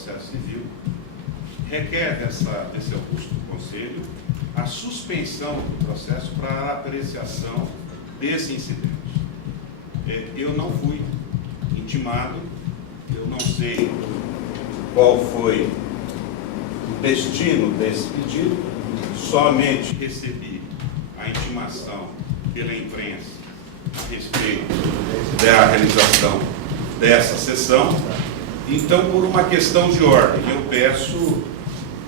Processo Civil, requer desse augusto Conselho a suspensão do processo para apreciação desse incidente. Eu não fui intimado, eu não sei qual foi o destino desse pedido, somente recebi a intimação pela imprensa a respeito da realização dessa sessão. Então, por uma questão de ordem, eu peço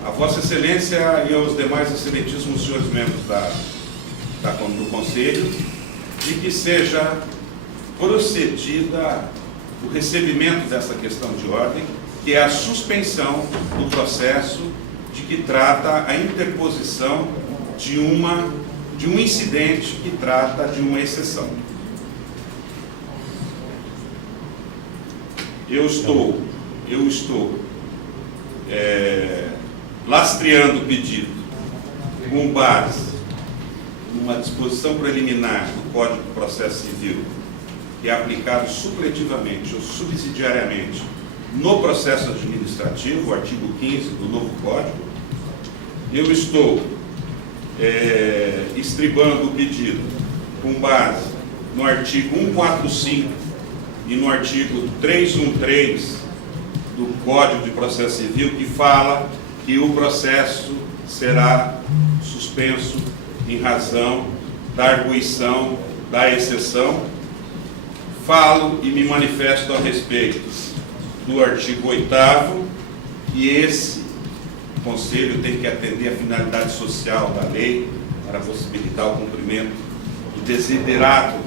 a Vossa Excelência e aos demais excelentíssimos senhores membros do Conselho de que seja procedida o recebimento dessa questão de ordem, que é a suspensão do processo de que trata a interposição de um incidente que trata de uma exceção. Eu estou lastreando o pedido com base numa disposição preliminar do Código de Processo Civil, que é aplicado supletivamente ou subsidiariamente no processo administrativo, o artigo 15 do novo Código. Eu estou estribando o pedido com base no artigo 145 e no artigo 313 do Código de Processo Civil, que fala que o processo será suspenso em razão da arguição da exceção. Falo e me manifesto a respeito do artigo 8º, e esse Conselho tem que atender à finalidade social da lei para possibilitar o cumprimento do desiderato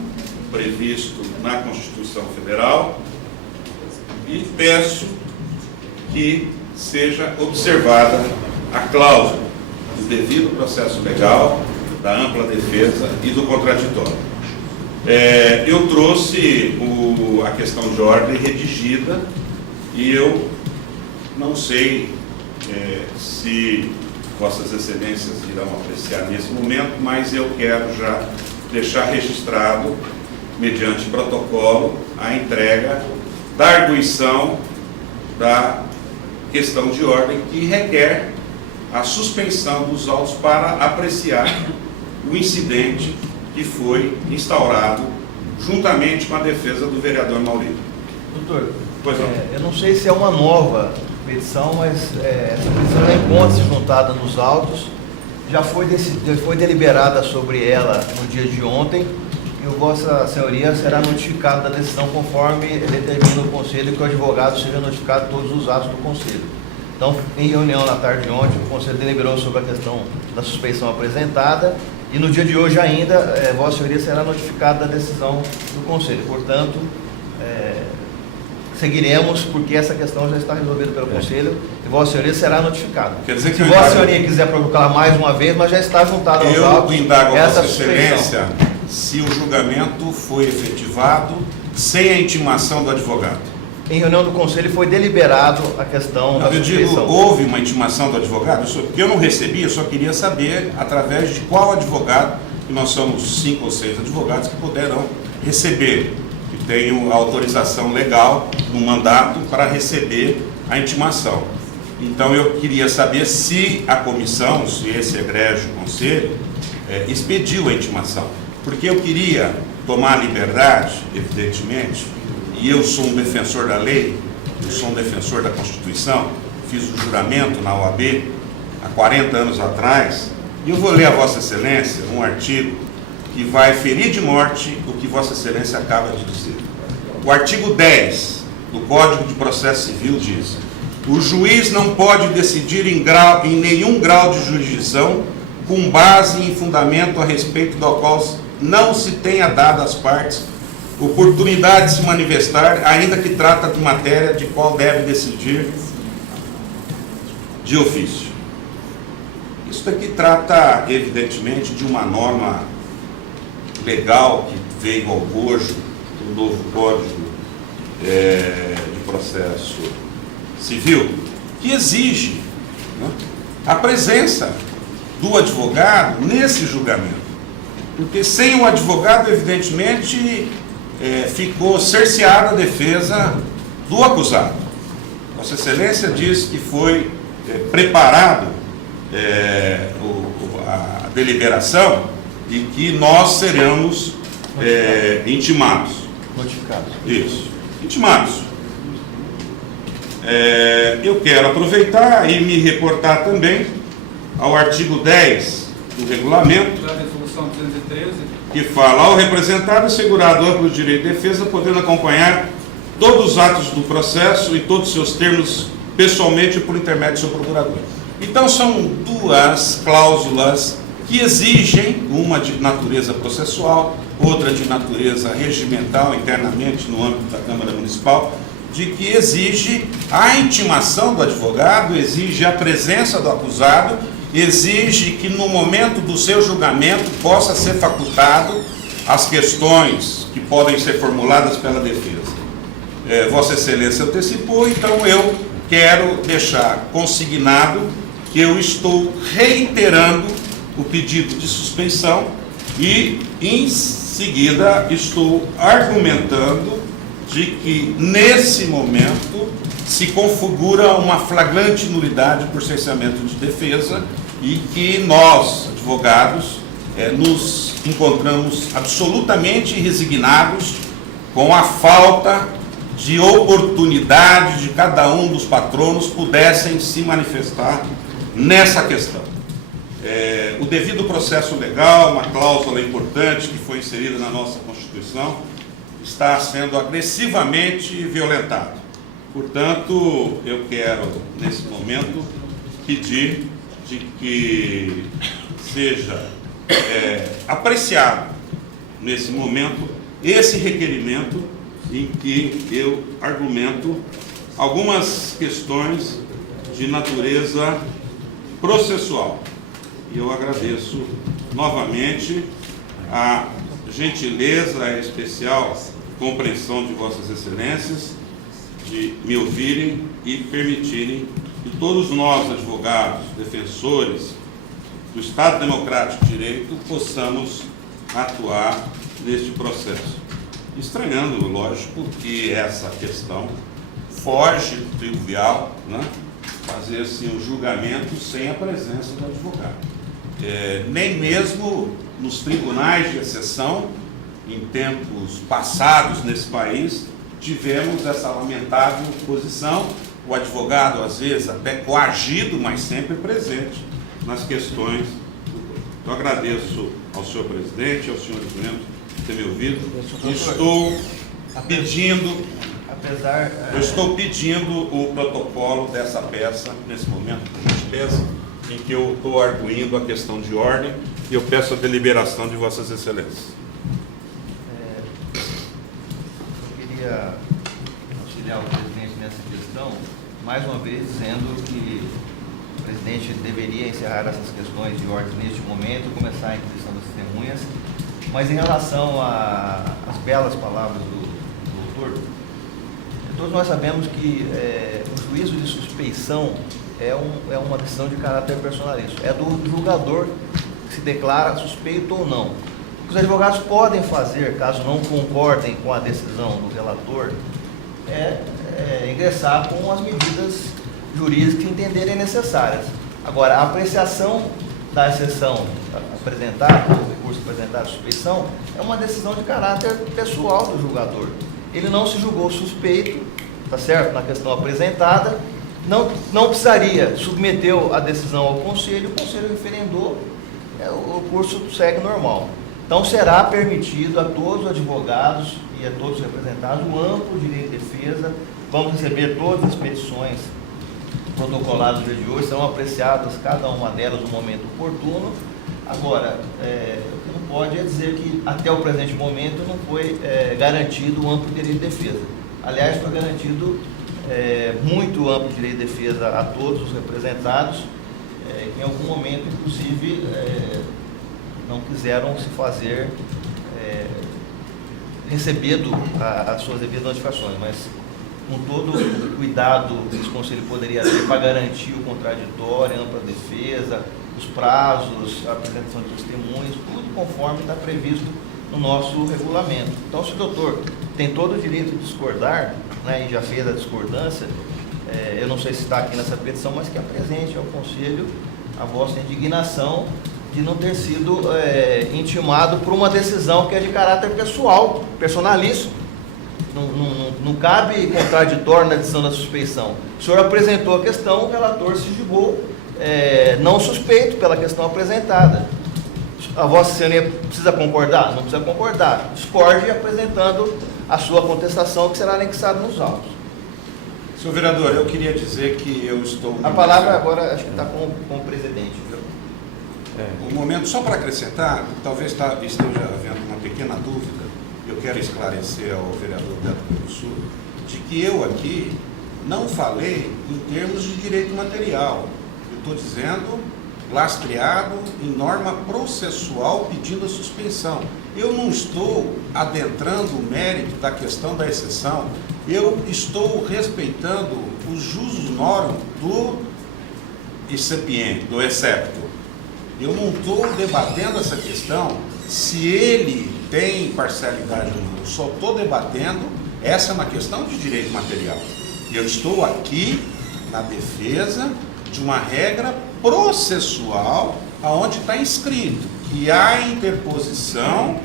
previsto na Constituição Federal, e peço que seja observada a cláusula do devido processo legal, da ampla defesa e do contraditório. Eu trouxe a questão de ordem redigida e eu não sei se Vossas Excelências irão apreciar nesse momento, mas eu quero já deixar registrado, mediante protocolo, a entrega da arguição da questão de ordem, que requer a suspensão dos autos para apreciar o incidente que foi instaurado juntamente com a defesa do vereador Maurício. Doutor, Pois não. Eu não sei se é uma nova petição, mas essa petição já encontra-se juntada nos autos, já foi deliberada sobre ela no dia de ontem, e o Vossa Senhoria será notificado da decisão conforme determina o Conselho que o advogado seja notificado de todos os atos do Conselho. Então, em reunião na tarde de ontem, o Conselho deliberou sobre a questão da suspeição apresentada, e no dia de hoje ainda, Vossa Senhoria será notificado da decisão do Conselho. Portanto, seguiremos, porque essa questão já está resolvida pelo Conselho, e Vossa Senhoria será notificado. Quer dizer que se Vossa Senhoria quiser provocar mais uma vez, mas já está juntada aos autos. Eu indago a essa Vossa Excelência se o julgamento foi efetivado sem a intimação do advogado. Em reunião do Conselho foi deliberado a questão da suspeição. Eu digo, houve uma intimação do advogado? Porque eu não recebi, eu só queria saber através de qual advogado, e nós somos 5 ou 6 advogados que puderam receber, que tenham a autorização legal no mandato para receber a intimação. Então eu queria saber se a comissão, se esse egrégio conselho, expediu a intimação. Porque eu queria tomar a liberdade, evidentemente, e eu sou um defensor da lei, eu sou um defensor da Constituição, fiz o juramento na OAB há 40 anos atrás, e eu vou ler a Vossa Excelência um artigo que vai ferir de morte o que Vossa Excelência acaba de dizer. O artigo 10 do Código de Processo Civil diz: o juiz não pode decidir em nenhum grau de jurisdição com base em fundamento a respeito do qual não se tenha dado às partes oportunidade de se manifestar, ainda que trata de matéria de qual deve decidir de ofício. Isso daqui trata, evidentemente, de uma norma legal que veio ao bojo do novo Código de Processo Civil, que exige, né, a presença do advogado nesse julgamento. Porque sem o advogado, evidentemente, ficou cerceada a defesa do acusado. Vossa Excelência diz que foi preparado a deliberação e que nós seremos intimados. Notificados. Isso, intimados. Eu quero aproveitar e me reportar também ao artigo 10 do regulamento, Da resolução 213. que fala: ao representado assegurado amplo direito de defesa, podendo acompanhar todos os atos do processo e todos os seus termos pessoalmente por intermédio do seu procurador. Então são duas cláusulas que exigem, uma de natureza processual, outra de natureza regimental, internamente no âmbito da Câmara Municipal, de que exige a intimação do advogado, exige a presença do acusado, exige que no momento do seu julgamento possa ser facultado as questões que podem ser formuladas pela defesa. Vossa Excelência antecipou, então eu quero deixar consignado que eu estou reiterando o pedido de suspensão e, em seguida, estou argumentando de que, nesse momento, se configura uma flagrante nulidade por cerceamento de defesa e que nós, advogados, nos encontramos absolutamente resignados com a falta de oportunidade de cada um dos patronos pudessem se manifestar nessa questão. O devido processo legal, uma cláusula importante que foi inserida na nossa Constituição, está sendo agressivamente violentado. Portanto, eu quero, nesse momento, pedir de que seja apreciado, nesse momento, esse requerimento em que eu argumento algumas questões de natureza processual. E eu agradeço novamente a gentileza, a especial compreensão de Vossas Excelências de me ouvirem e permitirem que todos nós, advogados, defensores do Estado Democrático de Direito, possamos atuar neste processo. Estranhando, lógico, que essa questão foge do trivial, né? Fazer assim um julgamento sem a presença do advogado. Nem mesmo nos tribunais de exceção, em tempos passados nesse país, tivemos essa lamentável posição, o advogado às vezes até coagido, mas sempre presente nas questões. Eu agradeço ao senhor presidente, aos senhores membros por ter me ouvido. Estou pedindo o protocolo dessa peça, nesse momento, por gentileza, em que eu estou arguindo a questão de ordem, e eu peço a deliberação de Vossas Excelências. Eu queria auxiliar o presidente nessa questão, mais uma vez dizendo que o presidente deveria encerrar essas questões de ordem neste momento, começar a inquisição das testemunhas, mas em relação às belas palavras do doutor, todos nós sabemos que o juízo de suspeição é uma decisão de caráter personalístico. É do julgador que se declara suspeito ou não. O que os advogados podem fazer, caso não concordem com a decisão do relator, é ingressar com as medidas jurídicas que entenderem necessárias. Agora, a apreciação da exceção apresentada, o recurso apresentado à suspeição, é uma decisão de caráter pessoal do julgador. Ele não se julgou suspeito, tá certo, na questão apresentada, não precisaria, submeteu a decisão ao conselho, o conselho referendou, o curso segue normal. Então será permitido a todos os advogados e a todos os representados o amplo direito de defesa. Vamos receber todas as petições protocoladas no dia de hoje, serão apreciadas cada uma delas no momento oportuno. Agora, o que não pode é dizer que até o presente momento não foi garantido o amplo direito de defesa. Aliás, foi garantido muito amplo direito de defesa a todos os representados, que em algum momento, inclusive, não quiseram se fazer recebido as suas devidas notificações, mas com todo o cuidado que esse conselho poderia ter para garantir o contraditório, a ampla defesa, os prazos, a apresentação de testemunhas, tudo conforme está previsto no nosso regulamento. Então, se o doutor tem todo o direito de discordar, né, e já fez a discordância, eu não sei se está aqui nessa petição, mas que apresente ao Conselho a vossa indignação de não ter sido intimado por uma decisão que é de caráter pessoal, personalíssimo. Não cabe contraditório na decisão da suspeição. O senhor apresentou a questão, o relator se julgou não suspeito pela questão apresentada. A vossa senhoria precisa concordar? Não precisa concordar. Discorde apresentando a sua contestação, que será anexada nos autos. Senhor vereador, eu queria dizer que eu estou... A palavra agora acho que está com o presidente. Um momento, só para acrescentar, talvez esteja havendo uma pequena dúvida, eu quero esclarecer ao vereador Beto Pelo Sul, de que eu aqui não falei em termos de direito material. Eu estou dizendo lastreado em norma processual pedindo a suspensão. Eu não estou adentrando o mérito da questão da exceção, eu estou respeitando os jus honorum do excepiente, do excepto. Eu não estou debatendo essa questão se ele tem parcialidade ou não. Eu só estou debatendo essa é uma questão de direito material. Eu estou aqui na defesa de uma regra processual onde está escrito que a interposição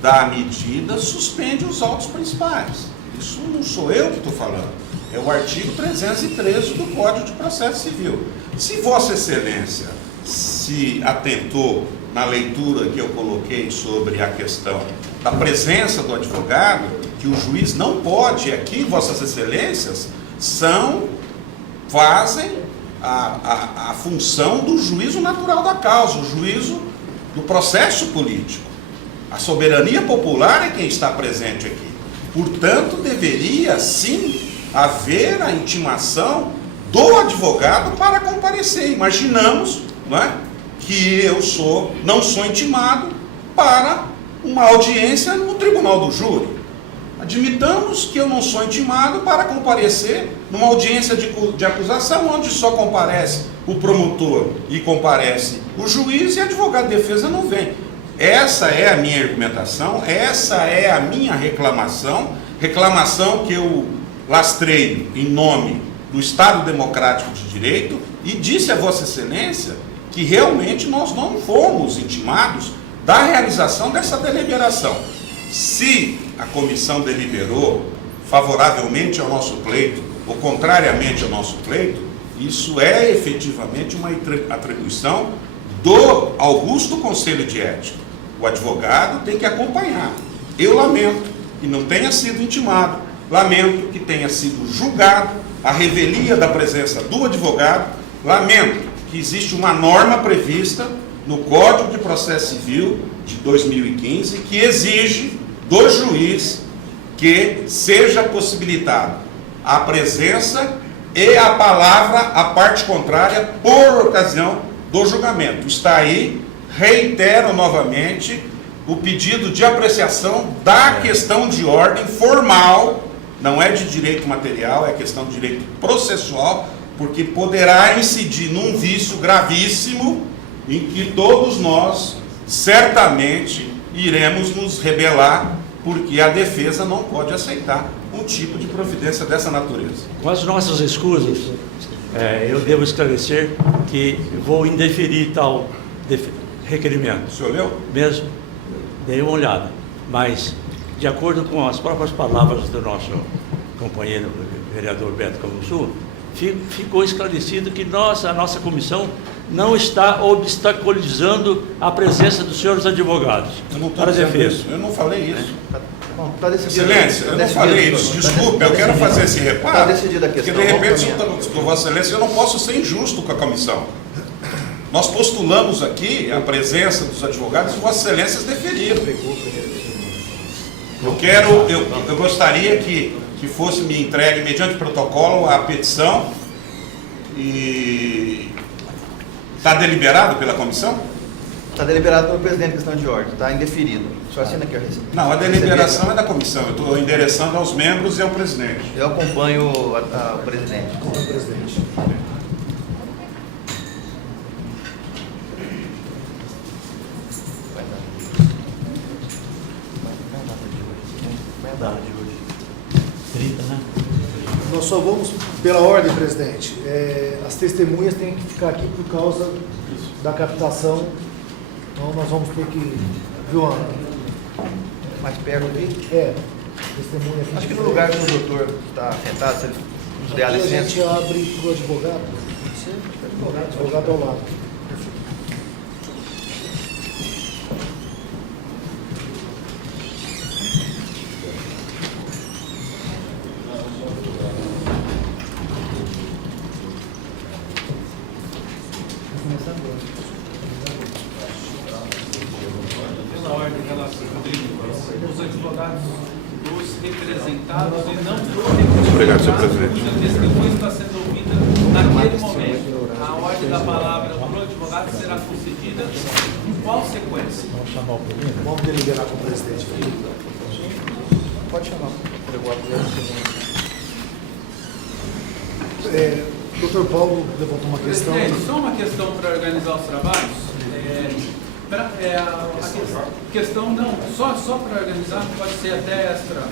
da medida suspende os autos principais. Isso não sou eu que estou falando. É o artigo 313 do Código de Processo Civil. Se Vossa Excelência se atentou na leitura que eu coloquei sobre a questão da presença do advogado, que o juiz não pode, aqui Vossas Excelências fazem a função do juízo natural da causa, o juízo do processo político. A soberania popular é quem está presente aqui. Portanto, deveria sim haver a intimação do advogado para comparecer. Imaginamos, não é, que eu não sou intimado para uma audiência no tribunal do júri. Admitamos que eu não sou intimado para comparecer numa audiência de acusação, onde só comparece o promotor e comparece o juiz e advogado de defesa não vem. Essa é a minha argumentação, essa é a minha reclamação que eu lastreio em nome do Estado Democrático de Direito e disse a Vossa Excelência que realmente nós não fomos intimados da realização dessa deliberação. Se a comissão deliberou favoravelmente ao nosso pleito ou contrariamente ao nosso pleito, isso é efetivamente uma atribuição do Augusto Conselho de Ética. O advogado tem que acompanhar. Eu lamento que não tenha sido intimado, lamento que tenha sido julgado a revelia da presença do advogado, lamento que existe uma norma prevista no Código de Processo Civil de 2015 que exige do juiz que seja possibilitado a presença e a palavra à parte contrária por ocasião do julgamento. Está aí, reitero novamente o pedido de apreciação da questão de ordem formal, não é de direito material, é questão de direito processual, porque poderá incidir num vício gravíssimo em que todos nós certamente iremos nos rebelar, porque a defesa não pode aceitar um tipo de providência dessa natureza. Com as nossas escusas, eu devo esclarecer que vou indeferir tal requerimento. O senhor leu? Mesmo, dei uma olhada, mas de acordo com as próprias palavras do nosso companheiro vereador Beto Pelo Sul, ficou esclarecido que a nossa comissão não está obstaculizando a presença dos senhores advogados. Eu não estou para dizendo defesa. isso, eu não falei isso. Excelência, eu não falei isso, desculpe, eu quero fazer esse reparo, está decidida a questão, porque de repente, com Vossa Excelência, eu não posso ser injusto com a comissão. Nós postulamos aqui a presença dos advogados e Vossa Excelências deferiram. Eu gostaria que fosse me entregue, mediante protocolo, a petição e está deliberado pela comissão? Está deliberado pelo presidente, questão de ordem, está indeferido. O senhor assina aqui a receita? Não, a deliberação é da comissão, eu estou endereçando aos membros e ao presidente. Eu acompanho o presidente. Como presidente. Vai a data de hoje. 30, né? Nós só vamos pela ordem, presidente. As testemunhas têm que ficar aqui por causa da captação. Então nós vamos ter que... Viu, Ana? Mais perto ali. Testemunha aqui. Acho que no lugar que o doutor está sentado, se ele nos der a Aqui a licença. gente abre para o advogado. Advogado ao lado. Pela ordem relativa, os advogados dos representados e não do representado, Obrigado, senhor presidente. cuja testemunha está sendo ouvida naquele momento. A ordem da palavra do advogado será concedida em qual sequência? Vamos deliberar com o presidente aqui. Pode chamar. Doutor Paulo levantou uma questão. Presidente, só uma questão para organizar os trabalhos. A questão não, só para organizar, pode ser até extra.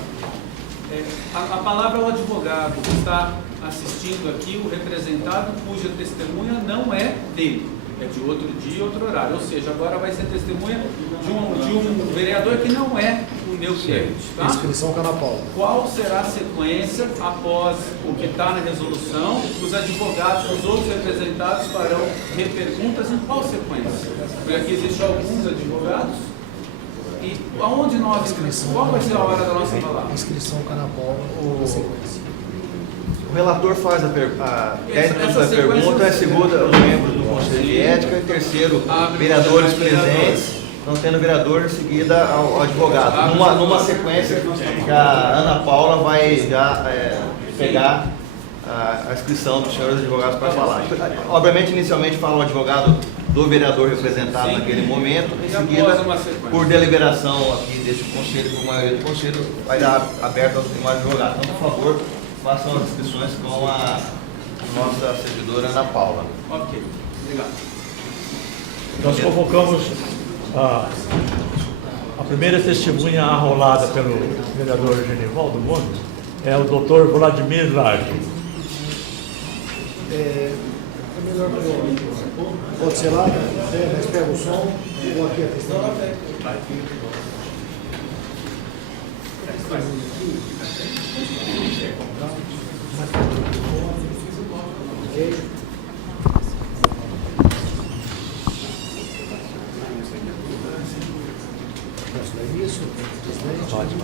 A palavra ao advogado que está assistindo aqui, o representado cuja testemunha não é dele, é de outro dia e outro horário. Ou seja, agora vai ser testemunha de um vereador que não é o meu cliente. Tá? Inscrição Canapau. Qual será a sequência após o que está na resolução? Os advogados, os outros representados farão reperguntas em qual sequência? Porque aqui existem alguns advogados. E aonde nós... Qual vai ser a hora da nossa palavra? Inscrição Canapau. Sequência. O relator faz a técnica Essa da pergunta, sequência- é segunda os membros do Conselho de Ética e terceiro vereadores presentes, não tendo vereador em seguida ao advogado. Numa sequência que a Ana Paula vai já pegar a inscrição dos senhores advogados para falar. Obviamente, inicialmente fala o advogado do vereador representado Sim. naquele momento, em E seguida, após uma sequência. por deliberação aqui deste conselho, por maioria do conselho, vai dar aberto aos demais advogados. Então, por favor, façam as inscrições com a nossa servidora Ana Paula. Ok, obrigado. Nós convocamos a primeira testemunha arrolada pelo vereador Genivaldo Gomes, é o doutor Vladimir Lardi. É melhor pode ser lá, mas pega o som ou aqui a questão. Ok. Posso dar isso, presidente? Pode.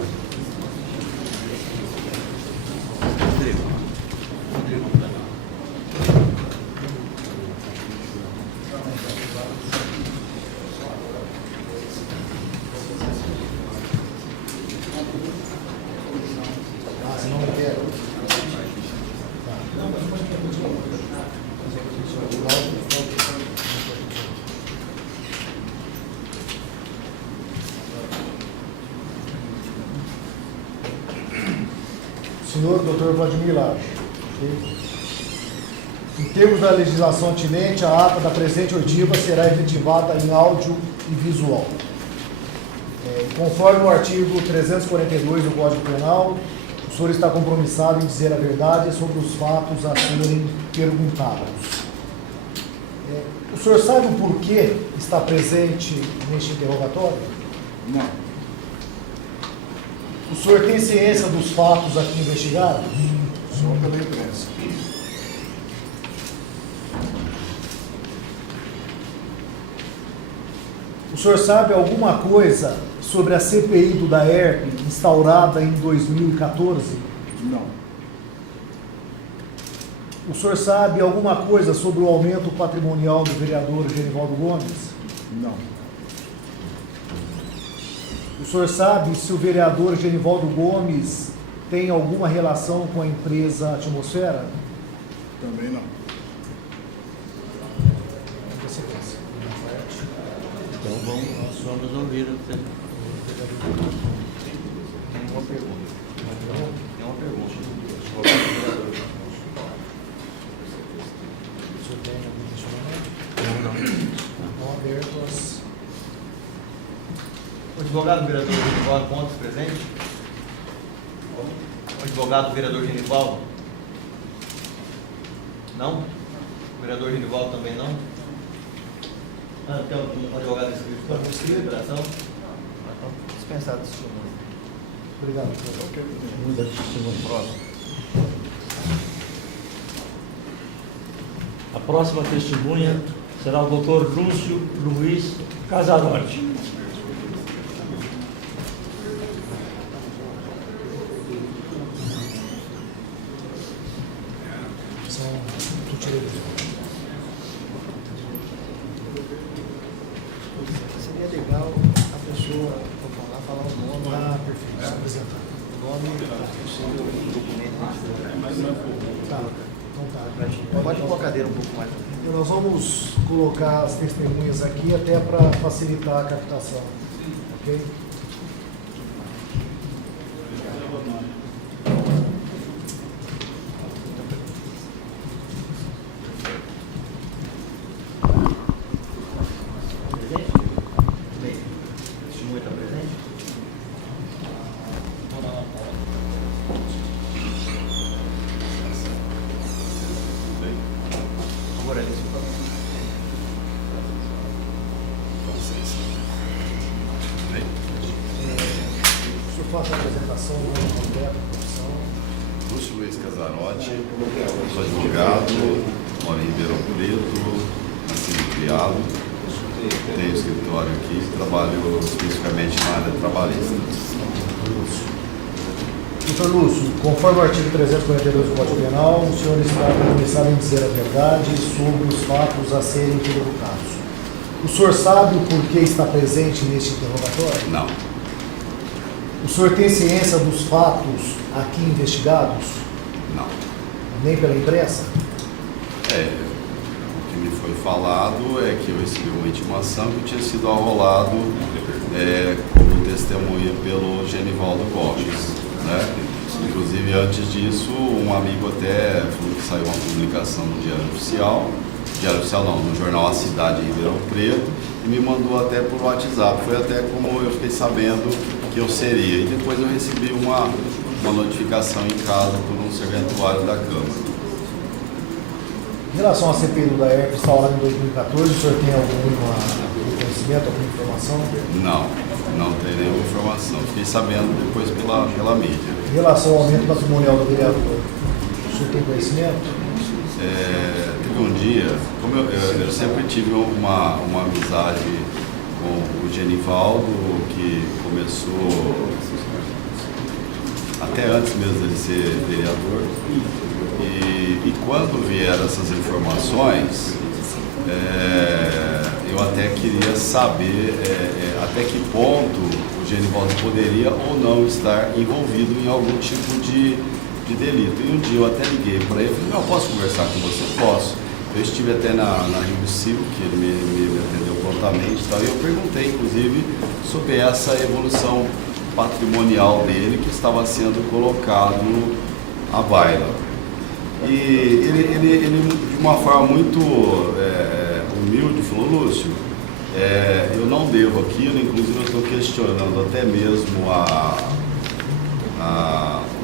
Se não quer. Senhor Dr. Vladimir Lardi, em termos da legislação atinente, a ata da presente oitiva será efetivada em áudio e visual. Conforme o artigo 342 do Código Penal, o senhor está compromissado em dizer a verdade sobre os fatos a serem perguntados. O senhor sabe o porquê está presente neste interrogatório? Não, O senhor tem ciência dos fatos aqui investigados? só pela imprensa. O senhor sabe alguma coisa sobre a CPI do DAERP instaurada em 2014? Não, O senhor sabe alguma coisa sobre o aumento patrimonial do vereador Genivaldo Gomes? não, O senhor sabe se o vereador Genivaldo Gomes tem alguma relação com a empresa Atmosfera? também não. Então nós vamos ouvir. Nenhuma pergunta. Nenhuma pergunta. O senhor tem algum questionamento? Estão abertos. O advogado vereador Genivaldo Pontes presente? O advogado vereador Genivaldo? Não? O vereador Genivaldo também não? Tem um advogado inscrito para a deliberação? Então, dispensado esse testemunho. Obrigado. Muda de testemunho. Próximo. A próxima testemunha será o Dr. Lúcio Luiz Casarotti. Seria legal a pessoa falar o nome, se apresentar. O nome O seu documento. tá. Então tá. Pode pôr a cadeira um pouco mais. Então, nós vamos colocar as testemunhas aqui até para facilitar a captação. Ok? Presente? Bem, o testemunho está presente? Agora, ele se fala. O senhor faz a apresentação do nome completo, profissão. Lúcio Luiz Casarotti, sou advogado, moro em Ribeirão Preto, nascido e criado, tenho escritório aqui, trabalho especificamente na área trabalhista. Doutor Lúcio, conforme o artigo 342 do Código Penal, o senhor está começado em dizer a verdade sobre os fatos a serem interrogados. O senhor sabe o porquê está presente neste interrogatório? Não, O senhor tem ciência dos fatos aqui investigados? não. Nem pela imprensa? O que me foi falado é que eu recebi uma intimação que eu tinha sido arrolado como testemunha pelo Genivaldo Gomes, né? Inclusive, antes disso, um amigo até falou que saiu uma publicação no Diário Oficial não, no jornal A Cidade em Ribeirão Preto, e me mandou até por WhatsApp. Foi até como eu fiquei sabendo que eu seria. E depois eu recebi uma notificação em casa por um serventuário da Câmara. Em relação à CPI do DAERP instaurada em 2014, o senhor tem algum conhecimento, alguma informação? Não tem nenhuma informação. Fiquei sabendo depois pela mídia. Em relação ao aumento patrimonial do vereador, o senhor tem conhecimento? Teve um dia, como eu sempre tive uma amizade com o Genivaldo, que começou até antes mesmo dele ser vereador, e quando vieram essas informações, eu até queria saber até que ponto o Genivaldo poderia ou não estar envolvido em algum tipo de delito. E um dia eu até liguei para ele e falei, não, eu posso conversar com você? Posso. Eu estive até na Rio do Sil, que ele me atendeu prontamente e tal, e eu perguntei, inclusive, sobre essa evolução patrimonial dele que estava sendo colocado à baila. E ele de uma forma muito humilde, falou, Lúcio, eu não devo aquilo, inclusive eu estou questionando até mesmo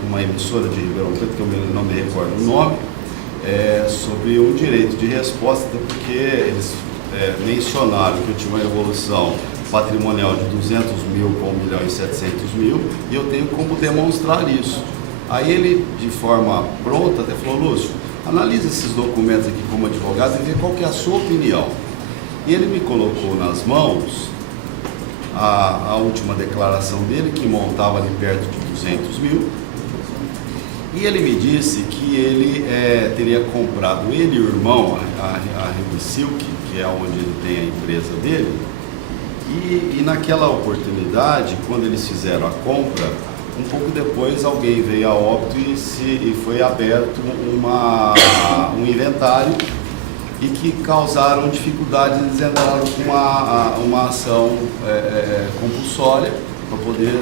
uma emissora de Ribeirão Preto, que eu não me recordo o nome, sobre um direito de resposta, até porque eles mencionaram que eu tinha uma evolução patrimonial de 200 mil para 1.700.000 e eu tenho como demonstrar isso. Aí ele, de forma pronta, até falou, Lúcio, analisa esses documentos aqui como advogado e vê qual que é a sua opinião. E ele me colocou nas mãos a última declaração dele, que montava ali perto de 200 mil, e ele me disse que ele teria comprado, ele e o irmão, a Rio Silk, que é onde ele tem a empresa dele, e naquela oportunidade, quando eles fizeram a compra, um pouco depois alguém veio a óbito e foi aberto um inventário e que causaram dificuldades, eles entraram com uma ação compulsória para poder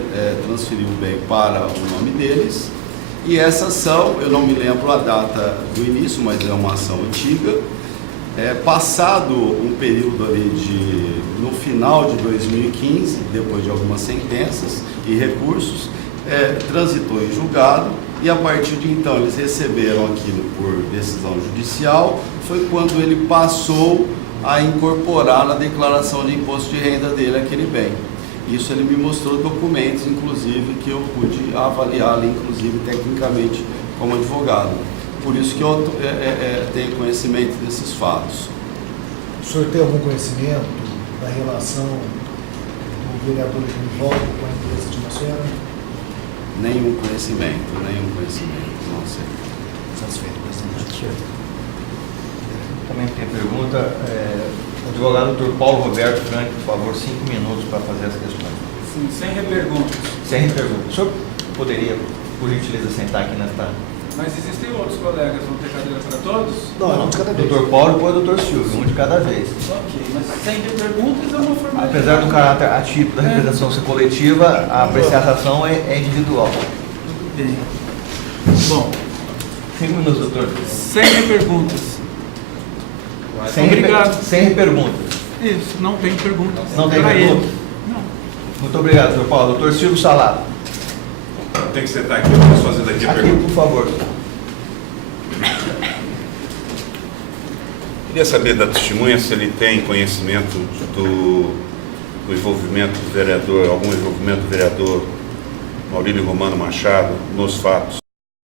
transferir o bem para o nome deles. E essa ação, eu não me lembro a data do início, mas é uma ação antiga. Passado um período ali no final de 2015, depois de algumas sentenças e recursos, transitou em julgado e a partir de então eles receberam aquilo por decisão judicial, foi quando ele passou a incorporar na declaração de imposto de renda dele aquele bem. Isso ele me mostrou documentos, inclusive, que eu pude avaliar ali, inclusive, tecnicamente, como advogado. Por isso que eu tenho conhecimento desses fatos. O senhor tem algum conhecimento da relação do vereador Genivaldo com a empresa de Maceió? Nenhum conhecimento, não sei. Satisfeito, presidente. Também tem pergunta. O advogado Dr. Paulo Roberto Frank, por favor, 5 minutos para fazer as questões. Sim, sem reperguntas. Sem pergunta. O senhor poderia, por gentileza, sentar aqui nesta... Mas existem outros colegas, vão ter cadeira para todos? Não, não de cada vez. Dr. Paulo e depois o Dr. Silvio, um de cada vez. Ok, mas sem reperguntas é uma formalidade. Apesar do caráter atípico da representação ser coletiva, a apreciação é individual. Tudo bem. Bom, 5 minutos, doutor. sem reperguntas. Obrigado. Sem perguntas. Isso, não tem perguntas. Não tem Pra perguntas? ele. Não. Muito obrigado, Dr. Paulo. Dr. Silvio Salato. Tem que sentar aqui, eu posso fazer daqui a Aqui, pergunta. por favor. Queria saber da testemunha se ele tem conhecimento do envolvimento do vereador, algum envolvimento do vereador Maurílio Romano Machado nos fatos.